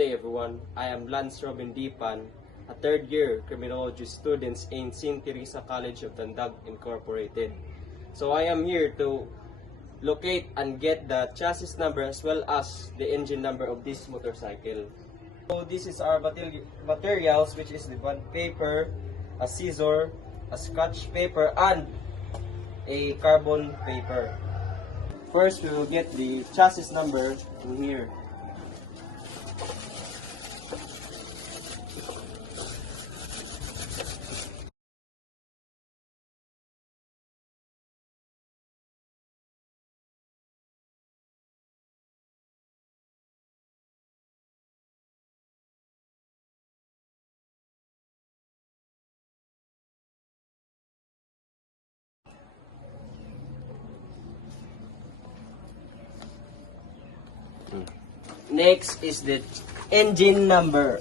day everyone, I am Lance Robin Dipan, a third year criminology student in St. Teresa College of Tandag Incorporated. So I am here to locate and get the chassis number as well as the engine number of this motorcycle. So this is our materials, which is the bond paper, a scissor, a scotch paper, and a carbon paper. First, we will get the chassis number in here. Next is the engine number.